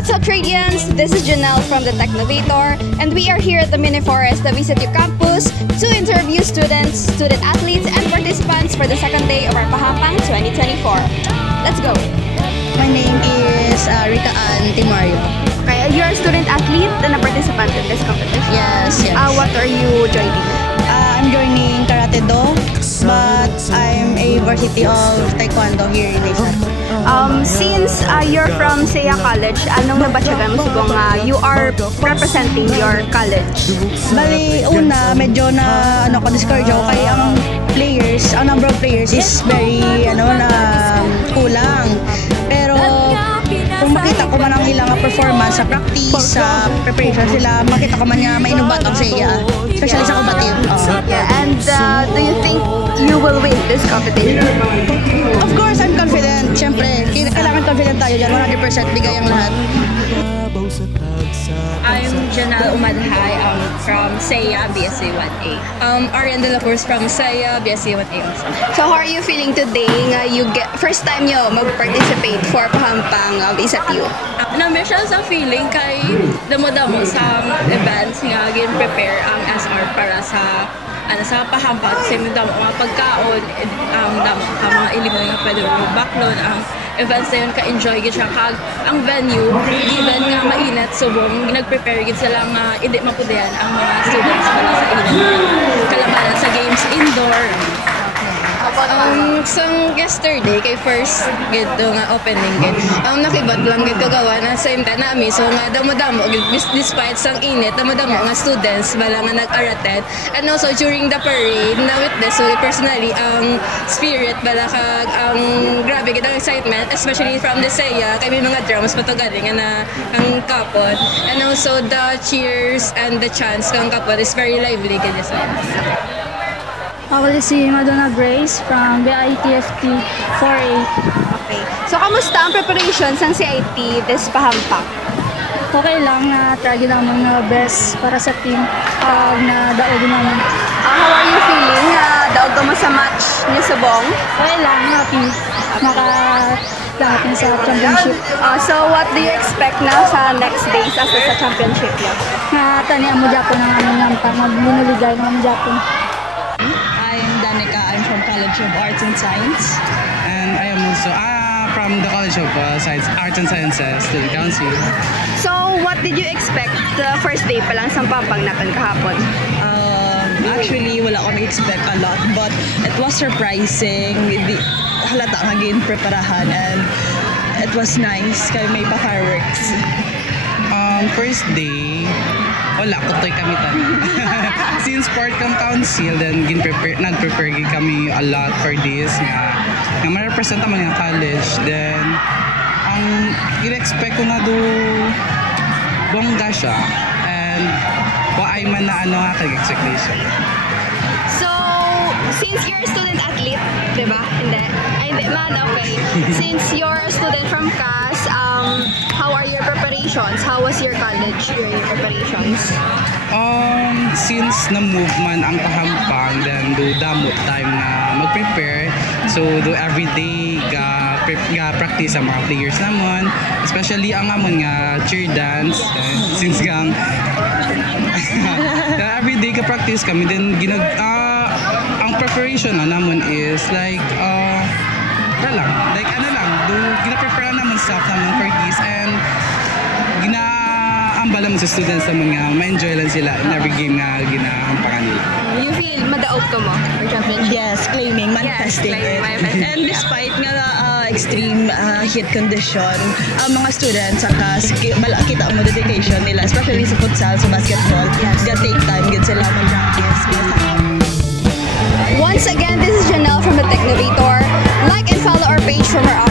What's up, Tradians? This is Janelle from the Technovator, and we are here at the Mini Forest, the Visit Your Campus, to interview students, student athletes, and participants for the second day of our Pahampang 2024. Let's go! My name is Rika Ann Timario. Okay, you're a student athlete and a participant in this competition. Yes. What are you joining? I'm joining Karate Do, but I'm a varsity of Taekwondo here in Asia. Since you're from Seya College, anong nabatyagan mo sigong you are representing your college? Bali, una, medyo na discourage ako kaya ang number of players is very kulang. Pero kung makita ko man ang ilang performance sa practice, sa preparation sila, makita ko man nga may inubat ang Seya, especially sa combative. And do you think you will win this competition? Of course, I'm confident. Siyempre, kailangan confident tayo dyan. 100% bigay ang lahat. I'm Janelle Umadhay from Seya, BSA 1A. Ariane de la Cruz from Seya, BSA 1A also. So how are you feeling today nga first time nyo mag-participate for Pahampang ISATU? Namiss siya sa feeling kay damo-damo sa events nga gin-prepare ang SR para sa Pahampang. Kasi damo mga pagkaon, damo ka mga ilimoy nga pwede mag-backlon ang events na yun, ka-enjoy gid siya kag ang venue given nga mainit subong nag-prepare gid sila nga hindi mapudayan ang mga students para sa ilang kalabanan sa games indoor. Yesterday kay first gid nga opening gid nakibot lang gid kagawa na same time na so nga damo-damo despite sang init damo-damo nga students bala nga nag-attend, and also during the parade na witness so personally ang spirit bala kag ang grabe gid ang excitement especially from the Seya kay may mga drums pa to galing na ang kapon, and also the cheers and the chants kang kapon is very lively gid sa Ako si Madonna Grace from BITFT 4A. Okay. So, kamusta ang preparation sa CIT this Pahampang? Okay lang na try naman na best para sa team na daog naman. How are you feeling? Daog ka mo sa match ni Subong? Okay lang, happy. Lahat sa championship. So, what do you expect na sa next days after sa championship niya? Tanihan mo Japon ng aming nampang. Magbunuligay ng Japon. I'm from College of Arts and Science, and I am also from the College of Arts and Sciences Student Council. So, what did you expect the first day pa lang sa Pahampang natin kahapon? Actually, wala akong expect a lot, but it was surprising. Halata nga preparahan, and it was nice kaya may pa-fireworks. First day, wala ko to'y kamitan. Since part kang council, then nag-prepare kami a lot for this nga ma-represent ang mga college. Then ang i-expect ko na bongga siya, and waay man na kag-expectation. So, since you're a student athlete, diba? Hindi man, okay. Since you're a student from CAS, how are your preparations? How was your college during your preparations? Since na-move man ang Pahampang, then do damot time na mag-prepare. So, do everyday practice ang mga players naman. Especially ang amon nga cheer dance. Since everyday ka-practice kami, then ang preparation na naman is like gina-prepare naman staff naman for this, and ginaambala mo sa students na mga ma-enjoy lang sila in every game na ginaampangan nila. You feel madaog ka mo for championship? Yes, claiming, manifesting it. And despite nga extreme heat condition, ang mga students kita mo dedication nila, especially sa futsal, sa basketball, take time gid sila mag-practice. Once again, this is Janelle from the Technovator. Like and follow our page from our